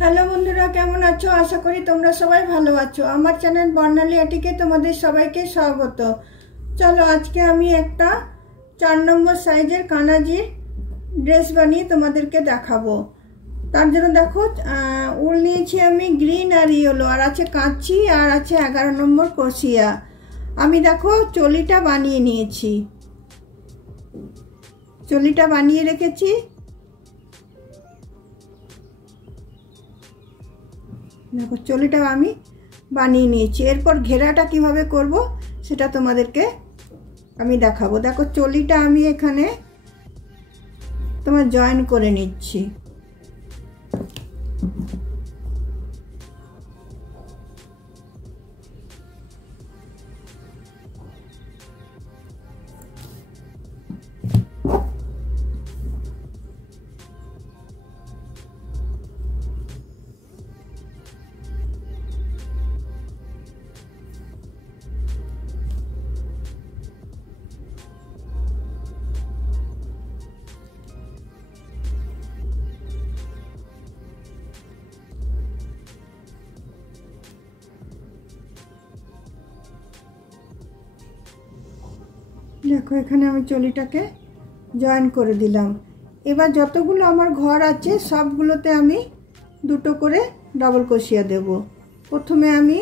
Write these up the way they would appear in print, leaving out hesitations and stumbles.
Hello বন্ধুরা, কেমন আছো? আশা করি তোমরা সবাই ভালো আছো। আমার চ্যানেল বর্ণালী আটিকে তোমাদের সবাইকে স্বাগত। চলো আজকে আমি একটা 4 নম্বর সাইজের কানাজির ড্রেস বানিয়ে তোমাদেরকে দেখাবো। তার জন্য দেখো উল নিয়েছি আমি গ্রিন আর ইয়েলো, আর আছে কাঁচি, আর আছে 11 নম্বর ক্রোশিয়া। আমি দেখো চলিটা বানিয়ে নিয়েছি, চলিটা বানিয়ে রেখেছি। দেখো চলিটা আমি বানিয়ে নিয়েছি। এরপর ঘেরাটা কিভাবে করব সেটা তোমাদেরকে আমি দেখাবো। দেখো চলিটা আমি এখানে তোমার জয়েন করে নিচ্ছি। দেখো এখানে আমি চলিটাকে জয়েন করে দিলাম। এবার যতগুলো আমার ঘর আছে সবগুলোতে আমি দুটো করে ডবল ক্রোশিয়া দেব। প্রথমে আমি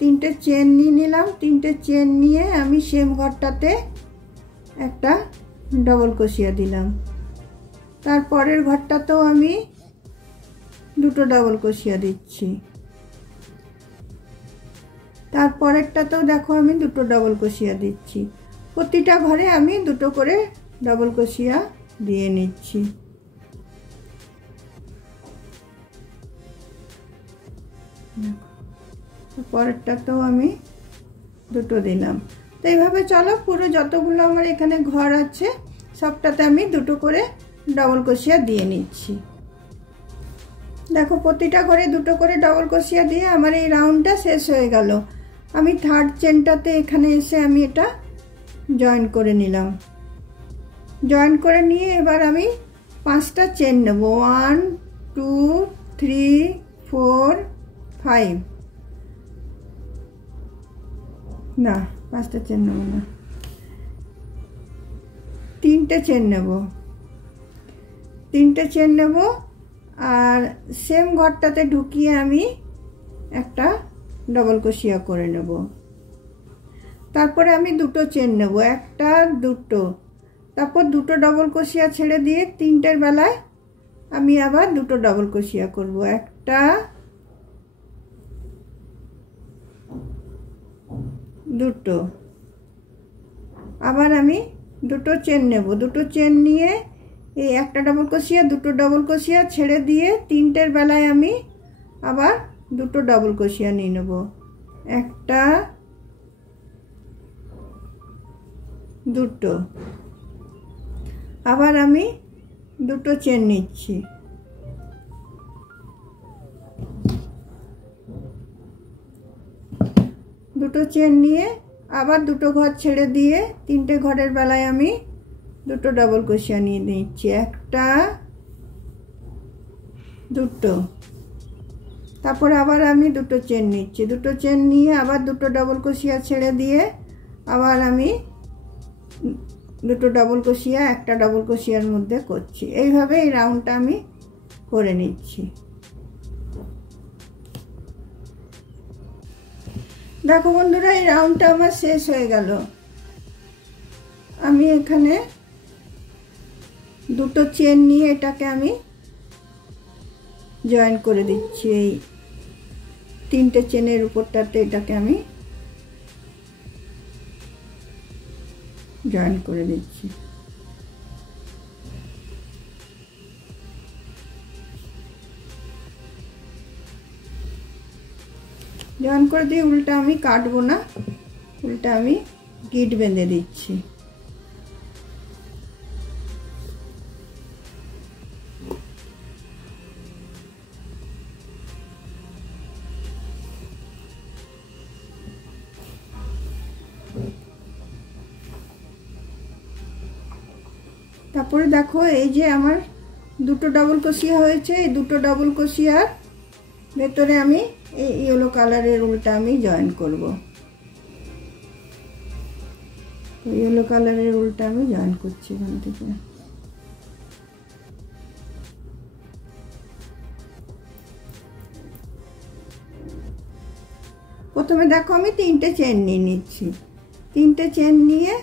3টে চেন নিয়ে নিলাম। 3টে চেন নিয়ে আমি সেম ঘরটাতে একটা ডবল ক্রোশিয়া দিলাম। তারপরের ঘরটাতেও আমি দুটো ডবল ক্রোশিয়া দিচ্ছি। তারপরেরটাতেও দেখো আমি দুটো ডবল ক্রোশিয়া দিচ্ছি। প্রতিটা ঘরে আমি দুটো করে ডবল ক্রোশিয়া দিয়ে নিচ্ছি। পরেরটাতেও আমি দুটো দিলাম। তো এইভাবে চলো পুরো যতগুলো আমার এখানে ঘর আছে সবটাতে আমি দুটো করে ডবল ক্রোশিয়া দিয়ে নিচ্ছি। দেখো প্রতিটা ঘরে দুটো করে ডবল ক্রোশিয়া দিয়ে আমার এই রাউন্ডটা শেষ হয়ে গেল। আমি থার্ড চেনটাতে এখানে এসে আমি এটা জয়েন করে নিলাম। জয়েন করে নিয়ে এবার আমি 5টা চেন নেব। 1 2 3 4 5 না 5টা চেন নেব না, 3টে চেন নেব। 3টে চেন নেব আর সেম ঘরটাতে ঢুকিয়ে আমি একটা ডবল ক্রোশিয়া করে নেব। তারপরে আমি দুটো চেন নেব, একটা দুটো, তারপর দুটো ডবল ক্রোশিয়া ছেড়ে দিয়ে 3টের বেলায় আমি আবার দুটো ডবল ক্রোশিয়া করব। একটা দুটো, আবার আমি দুটো চেন নেব। দুটো চেন নিয়ে এই একটা ডবল ক্রোশিয়া, দুটো ডবল ক্রোশিয়া ছেড়ে দিয়ে 3টের বেলায় আমি আবার দুটো ডবল ক্রোশিয়া নিয়ে নেব। একটা দুটো, আবার আমি দুটো চেন নিচ্ছি। দুটো চেন নিয়ে আবার দুটো ঘর ছেড়ে দিয়ে 3টে ঘরের বেলায় আমি দুটো ডবল ক্রোশিয়া নিয়ে নিচ্ছি। একটা দুটো, তারপরে আবার আমি দুটো চেন নিচ্ছি। দুটো চেন নিয়ে আবার দুটো ডবল ক্রোশিয়া ছেড়ে দিয়ে আবার আমি দুটো ডবল ক্রোশিয়া একটা ডবল ক্রোশিয়ার মধ্যে করছি। এইভাবে এই রাউন্ডটা আমি করে নিচ্ছি। দেখো বন্ধুরা এই রাউন্ডটা আমার শেষ হয়ে গেল। আমি এখানে দুটো চেন নিয়ে এটাকে আমি জয়েন করে দিচ্ছি। এই 3টে চেনের উপরটাতে এটাকে আমি জয়েন করে দিচ্ছি। জয়েন করে দিয়ে উল্টা আমি কাটবো না, উল্টা আমি গিট বেঁধে দিচ্ছি। তারপরে দেখো এই যে আমার দুটো ডবল ক্রোশিয়া হয়েছে। এই দুটো ডবল ক্রোশিয়ার ভেতরে আমি এই ইয়েলো কালারের উলটা আমি জয়েন করব। ইয়েলো কালারের উলটা আমি জয়েন করছি এখান থেকে। প্রথমে দেখো আমি 3টে চেন নিয়ে নিচ্ছি। 3টে চেন নিয়ে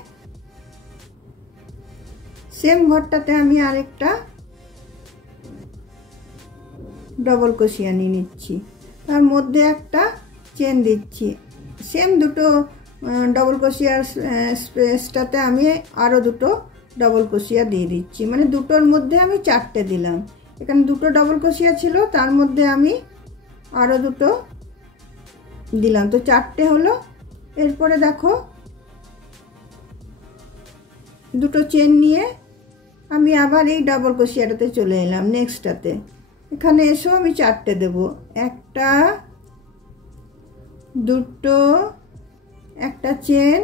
সেম ঘরটাতে আমি আরেকটা ডবল ক্রোশিয়া নিয়ে নিচ্ছি, তার মধ্যে একটা চেন দিচ্ছি। সেম দুটো ডবল ক্রোশিয়ার স্পেসটাতে আমি আরও দুটো ডবল ক্রোশিয়া দিয়ে দিচ্ছি, মানে দুটোর মধ্যে আমি 4টে দিলাম। এখানে দুটো ডবল ক্রোশিয়া ছিল, তার মধ্যে আমি আরও দুটো দিলাম, তো 4টে হলো। এরপরে দেখো দুটো চেন নিয়ে আমি আবার এই ডবল ক্রোশিয়াটাতে চলে এলাম, নেক্সটটাতে। এখানে এসেও আমি 4টে দেব, একটা, দুটো, একটা চেন,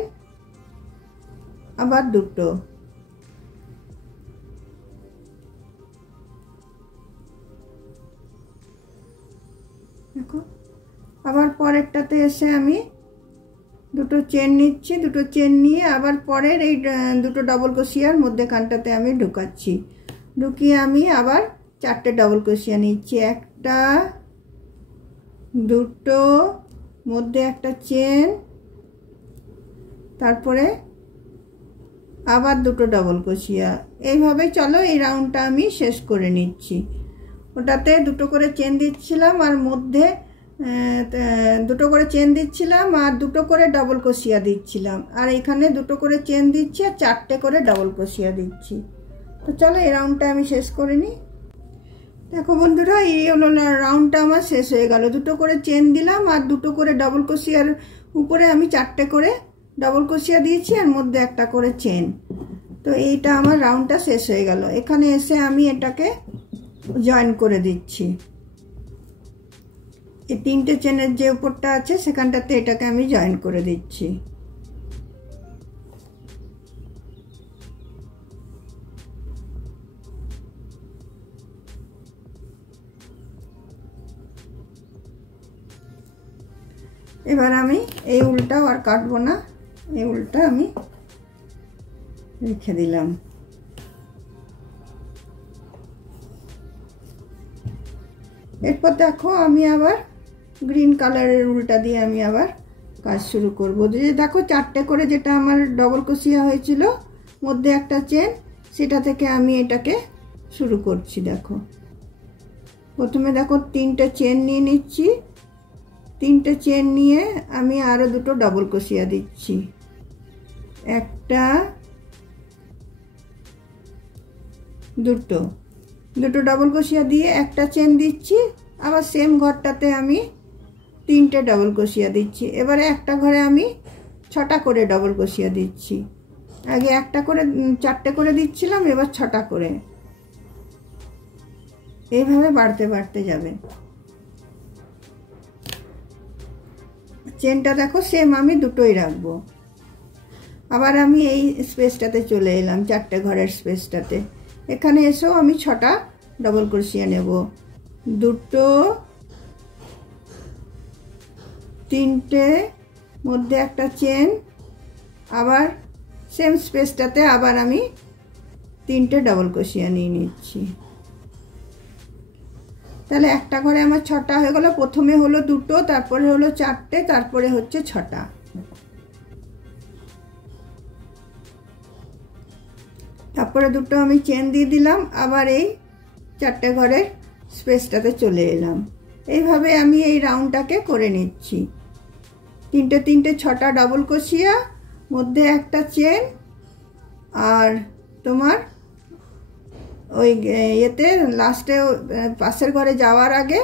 আবার দুটো। দেখো আবার পরেরটাতে এসে আমি দুটো চেন নিচ্ছি, দুটো চেন নিয়ে আবার পরের এই দুটো ডবল ক্রোশিয়ার মধ্যেখানটাতে আমি ঢুকাচ্ছি। ঢুকিয়ে আমি আবার 4টে ডবল ক্রোশিয়া নিচ্ছি, একটা, দুটো, মধ্যে একটা চেন, তারপরে আবার দুটো ডবল ক্রোশিয়া। এইভাবে চলো এই রাউন্ডটা আমি শেষ করে নিচ্ছি। ওটাতে দুটো করে চেন দিচ্ছিলাম আর মধ্যে দুটো করে চেন দিচ্ছিলাম আর দুটো করে ডবল ক্রোশিয়া দিচ্ছিলাম, আর এখানে দুটো করে চেন দিচ্ছি আর 4টে করে ডবল ক্রোশিয়া দিচ্ছি। তো চলো এই রাউন্ডটা আমি শেষ করে নিই। দেখো বন্ধুরা, এই হলো রাউন্ডটা আমার শেষ হয়ে গেল। দুটো করে চেন দিলাম আর দুটো করে ডবল ক্রোশিয়ার উপরে আমি 4টে করে ডবল ক্রোশিয়া দিয়েছি আর মধ্যে একটা করে চেন। তো এইটা আমার রাউন্ডটা শেষ হয়ে গেল। এখানে এসে আমি এটাকে জয়েন করে দিচ্ছি। এই 3টে চেনের যে উপরটা আছে সেখানটাতে এটাকে আমি জয়েন করে দিচ্ছি। এবার আমি এই উলটাও আর কাটবো না, এই উলটা আমি রেখে দিলাম। এরপর দেখো আমি আবার গ্রিন কালারের উলটা দিয়ে আমি আবার কাজ শুরু করব। যে দেখো 4টে করে যেটা আমার ডবল ক্রোশিয়া হয়েছিল, মধ্যে একটা চেন, সেটা থেকে আমি এটাকে শুরু করছি। দেখো প্রথমে দেখো 3টে চেন নিয়ে নিচ্ছি, 3টে চেন নিয়ে আমি আরও দুটো ডবল ক্রোশিয়া দিচ্ছি, একটা, দুটো, দুটো ডবল ক্রোশিয়া দিয়ে একটা চেন দিচ্ছি, আবার সেম ঘরটাতে আমি 3টে ডবল ক্রোশিয়া দিচ্ছি। এবারে একটা ঘরে আমি 6টা করে ডবল ক্রোশিয়া দিচ্ছি। আগে একটা করে 4টে করে দিচ্ছিলাম, এবার 6টা করে। এইভাবে বাড়তে বাড়তে যাবে। চেনটা দেখো সেম আমি দুটোই রাখবো। আবার আমি এই স্পেসটাতে চলে এলাম, 4টে ঘরের স্পেসটাতে। এখানে এসেও আমি 6টা ডবল ক্রোশিয়া নেব, দুটো, 3টে, মধ্যে একটা চেন, আবার সেম স্পেসটাতে আবার আমি 3টে ডবল ক্রোশিয়া নিয়ে নিচ্ছি। তাহলে একটা ঘরে আমার 6টা হয়ে গেল। প্রথমে হলো দুটো, তারপরে হলো 4টে, তারপরে হচ্ছে 6টা। তারপরে দুটো আমি চেন দিয়ে দিলাম, আবার এই 4টে ঘরের স্পেসটাতে চলে এলাম। এইভাবে আমি এই রাউন্ডটাকে করে নিচ্ছি। 3টে 6টা ডবল ক্রোশিয়া, মধ্যে একটা চেন, আর তোমার ওই এতে লাস্টে পাশের ঘরে যাওয়ার আগে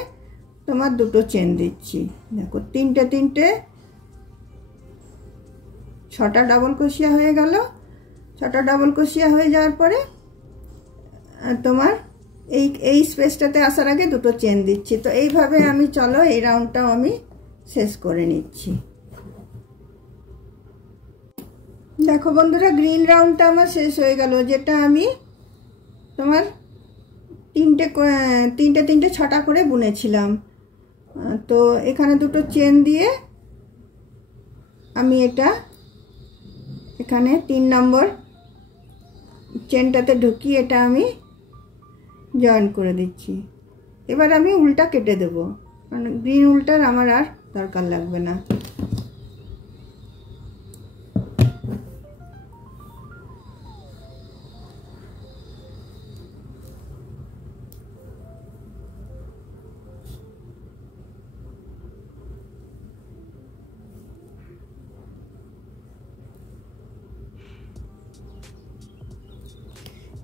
তোমার দুটো চেন দিচ্ছি। দেখো 3টে 6টা ডবল ক্রোশিয়া হয়ে গেল। 6টা ডবল ক্রোশিয়া হয়ে যাওয়ার পরে তোমার এই স্পেসটাতে আসার আগে দুটো চেন দিচ্ছি। তো এইভাবে আমি চলো এই রাউন্ডটাও আমি শেষ করে নিচ্ছি। দেখো বন্ধুরা, গ্রিন রাউন্ডটা আমার শেষ হয়ে গেল, যেটা আমি তোমার 3টে 6টা করে বুনেছিলাম। তো এখানে দুটো চেন দিয়ে আমি এটা এখানে 3 নম্বর চেনটাতে ঢুকিয়ে এটা আমি জয়েন করে দিচ্ছি। এবার আমি উল্টা কেটে দেব, কারণ গ্রিন উল্টার আমার আর দরকার লাগবে না।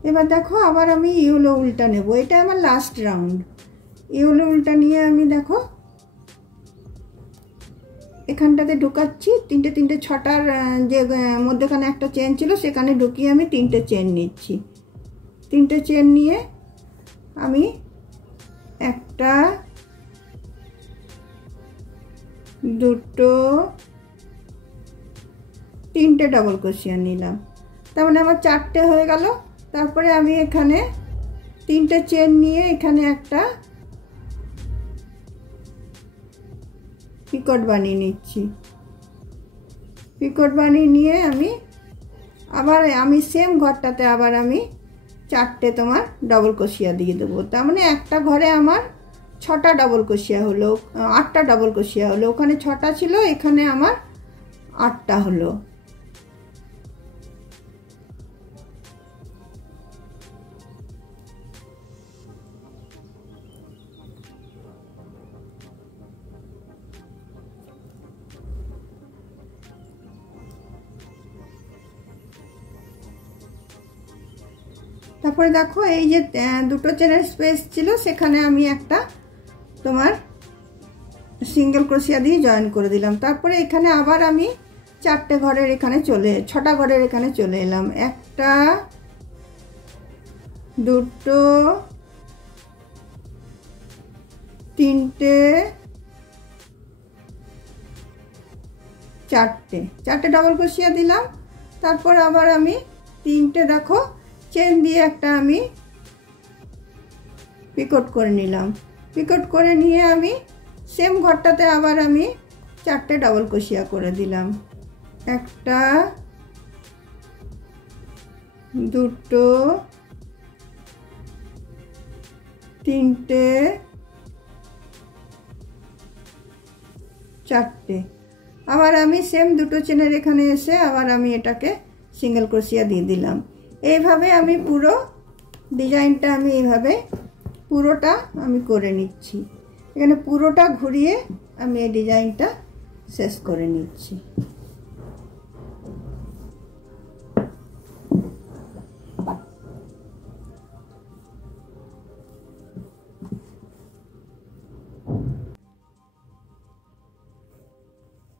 এবার দেখো আবার আমি ইয়েলো উল্টা নেব, এটা আমার লাস্ট রাউন্ড। ইয়েলো উল্টা নিয়ে আমি দেখো এখানটাতে ঢুকাচ্ছি, তিনটে 6টার যে মধ্যখানে একটা চেন ছিল সেখানে ঢুকিয়ে আমি 3টে চেন নিচ্ছি। 3টে চেন নিয়ে আমি একটা, দুটো, 3টে ডাবল ক্রোশিয়া নিলাম, তার মানে আমার 4টে হয়ে গেল। তারপরে আমি এখানে 3টে চেন নিয়ে এখানে একটা পিকট বানিয়ে নিচ্ছি। পিকট বানিয়ে নিয়ে আমি সেম ঘরটাতে আবার আমি 4টে তোমার ডবল ক্রোশিয়া দিয়ে দেবো। তার মানে একটা ঘরে আমার 6টা ডবল ক্রোশিয়া হলো, 8টা ডবল ক্রোশিয়া হলো। ওখানে 6টা ছিল, এখানে আমার 8টা হলো। তারপরে দেখো এই যে দুটো চেনের স্পেস ছিল সেখানে আমি একটা তোমার সিঙ্গেল ক্রোশিয়া দিয়ে জয়েন করে দিলাম। তারপরে এখানে আবার আমি 6টা ঘরের এখানে চলে এলাম। একটা, দুটো, 3টে, 4টে ডবল ক্রোশিয়া দিলাম। তারপর আবার আমি 3টে দেখো চেন দিয়ে একটা আমি পিকট করে নিলাম। পিকট করে নিয়ে আমি সেম ঘরটাতে আবার আমি 4টে ডবল ক্রোশিয়া করে দিলাম। একটা, দুটো, 3টে, 4টে। আবার আমি সেম দুটো চেনের এখানে এসে আবার আমি এটাকে সিঙ্গেল ক্রোশিয়া দিয়ে দিলাম। এইভাবে আমি পুরো ডিজাইনটা আমি এইভাবে পুরোটা আমি করে নিচ্ছি। এখানে পুরোটা ঘুরিয়ে আমি এই ডিজাইনটা শেষ করে নিচ্ছি।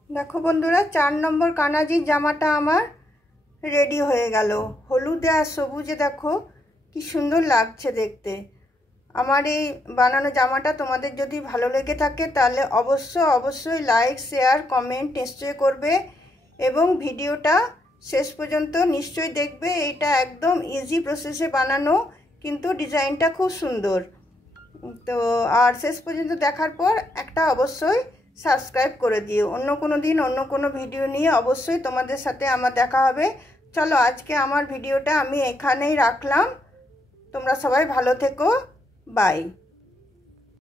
দেখো বন্ধুরা, 4 নম্বর কানাজির জামাটা আমার রেডি হয়ে গেল। হলুদে আর সবুজে দেখো কি সুন্দর লাগছে দেখতে। আমার এই বানানো জামাটা তোমাদের যদি ভালো লেগে থাকে তাহলে অবশ্যই লাইক, শেয়ার, কমেন্ট নিশ্চয়ই করবে এবং ভিডিওটা শেষ পর্যন্ত নিশ্চয়ই দেখবে। এইটা একদম ইজি প্রসেসে বানানো, কিন্তু ডিজাইনটা খুব সুন্দর। তো আর শেষ পর্যন্ত দেখার পর একটা অবশ্যই সাবস্ক্রাইব করে দিও। অন্য কোনো দিন অন্য কোনো ভিডিও নিয়ে অবশ্যই তোমাদের সাথে আমার দেখা হবে। চলো আজকে আমার ভিডিওটা আমি এখানেই রাখলাম। তোমরা সবাই ভালো থেকো, বাই।